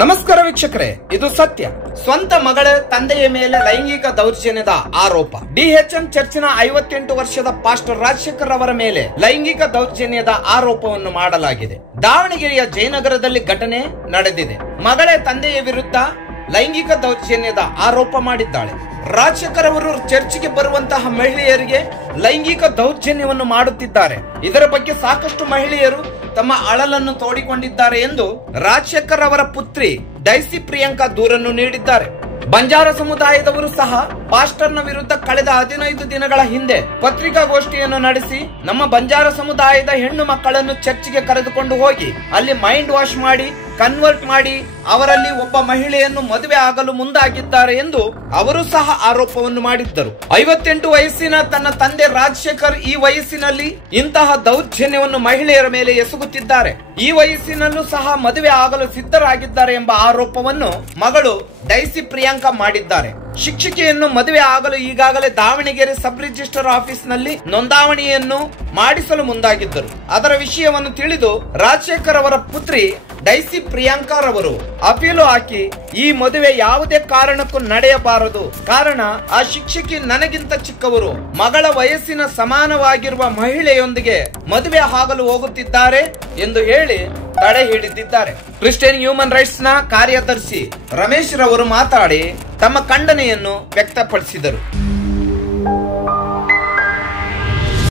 ನಮಸ್ಕಾರ ವೀಕ್ಷಕರೇ, ಇದು ಸತ್ಯ. ಸ್ವಂತ ಮಗಳ ತಂದೆಯ ಮೇಲೆ ಲೈಂಗಿಕ ದೌರ್ಜನ್ಯದ ಆರೋಪ. DHM ಚರ್ಚಿನ 58 ವರ್ಷದ ಪಾಸ್ಟರ್ ರಾಜಶೇಖರ್ ಅವರ ಮೇಲೆ ಲೈಂಗಿಕ ದೌರ್ಜನ್ಯದ ಆರೋಪವನ್ನು ಮಾಡಲಾಗಿದೆ. ದಾವಣಗೆರೆಯ ಜಯನಗರದಲ್ಲಿ ಘಟನೆ ನಡೆದಿದೆ. ಮಗಳ ತಂದೆಯ ವಿರುದ್ಧ ಲೈಂಗಿಕ ದೌರ್ಜನ್ಯದ ಆರೋಪ ಮಾಡಿದ್ದಾಳೆ. ರಾಜಶೇಖರ್ ಅವರು ಚರ್ಚಿಗೆ ಬರುವಂತಹ ಮಹಿಳೆಯರಿಗೆ ಲೈಂಗಿಕ ದೌರ್ಜನ್ಯವನ್ನು ಮಾಡುತ್ತಿದ್ದಾರೆ. ಇದರ ಬಗ್ಗೆ ಸಾಕಷ್ಟು ಮಹಿಳೆಯರು ತಮ್ಮ ಅಳಲನ್ನು ತೋಡಿಕೊಂಡಿದ್ದಾರೆ ಎಂದು ರಾಜಶೇಖರ್ ಅವರ ಪುತ್ರಿ ಡೈಸಿ ಪ್ರಿಯಾಂಕಾ ದೂರನ್ನು ನೀಡಿದ್ದಾರೆ. ಬಂಜಾರ ಸಮುದಾಯದವರು ಸಹ ಪಾಸ್ಟರ್ನ ವಿರುದ್ಧ ಕಳೆದ 15 ದಿನಗಳ ಹಿಂದೆ ಪತ್ರಿಕಾಗೋಷ್ಠಿಯನ್ನು ನಡೆಸಿ ನಮ್ಮ ಬಂಜಾರ ಸಮುದಾಯದ ಹೆಣ್ಣು ಮಕ್ಕಳನ್ನು ಚರ್ಚಿಗೆ ಕರೆದುಕೊಂಡು ಹೋಗಿ ಅಲ್ಲಿ ಮೈಂಡ್ ವಾಶ್ ಮಾಡಿ ಕನ್ವರ್ಟ್ ಮಾಡಿ ಅವರಲ್ಲಿ ಒಬ್ಬ ಮಹಿಳೆಯನ್ನು ಮದುವೆ ಆಗಲು ಮುಂದಾಗಿದ್ದಾರೆ ಎಂದು ಅವರು ಸಹ ಆರೋಪವನ್ನು ಮಾಡಿದ್ದರು. 58 ವಯಸ್ಸಿನ ತನ್ನ ತಂದೆ ರಾಜಶೇಖರ್ ಈ ವಯಸ್ಸಿನಲ್ಲಿ ಇಂತಹ ದೌರ್ಜನ್ಯವನ್ನು ಮಹಿಳೆಯರ ಮೇಲೆ ಎಸಗುತ್ತಿದ್ದಾರೆ. ಈ ವಯಸ್ಸಿನಲ್ಲೂ ಸಹ ಮದುವೆ ಆಗಲು ಸಿದ್ಧರಾಗಿದ್ದಾರೆ ಎಂಬ ಆರೋಪವನ್ನು ಮಗಳು ಡೈಸಿ ಪ್ರಿಯಾಂಕಾ ಮಾಡಿದ್ದಾರೆ. ಶಿಕ್ಷಕಿಯನ್ನು ಮದುವೆ ಆಗಲು ಈಗಾಗಲೇ ದಾವಣಗೆರೆ ಸಬ್ ರಿಜಿಸ್ಟರ್ ಆಫೀಸ್ ನಲ್ಲಿ ನೋಂದಾವಣಿಯನ್ನು ಮಾಡಿಸಲು ಮುಂದಾಗಿದ್ದರು. ಅದರ ವಿಷಯವನ್ನು ತಿಳಿದು ರಾಜಶೇಖರ್ ಅವರ ಪುತ್ರಿ ಡೈಸಿ ಪ್ರಿಯಾಂಕಾ ರವರು ಅಪೀಲು ಹಾಕಿ ಈ ಮದುವೆ ಯಾವುದೇ ಕಾರಣಕ್ಕೂ ನಡೆಯಬಾರದು, ಕಾರಣ ಆ ಶಿಕ್ಷಕಿ ನನಗಿಂತ ಚಿಕ್ಕವರು, ಮಗಳ ವಯಸ್ಸಿನ ಸಮಾನವಾಗಿರುವ ಮಹಿಳೆಯೊಂದಿಗೆ ಮದುವೆ ಆಗಲು ಹೋಗುತ್ತಿದ್ದಾರೆ ಎಂದು ಹೇಳಿ ತಡೆ ಹಿಡಿದಿದ್ದಾರೆ. ಕ್ರಿಶ್ಚಿಯನ್ ಹ್ಯೂಮನ್ ರೈಟ್ಸ್ ನ ಕಾರ್ಯದರ್ಶಿ ರಮೇಶ್ ರವರು ಮಾತಾಡಿ ತಮ್ಮ ಖಂಡನೆಯನ್ನು ವ್ಯಕ್ತಪಡಿಸಿದರು.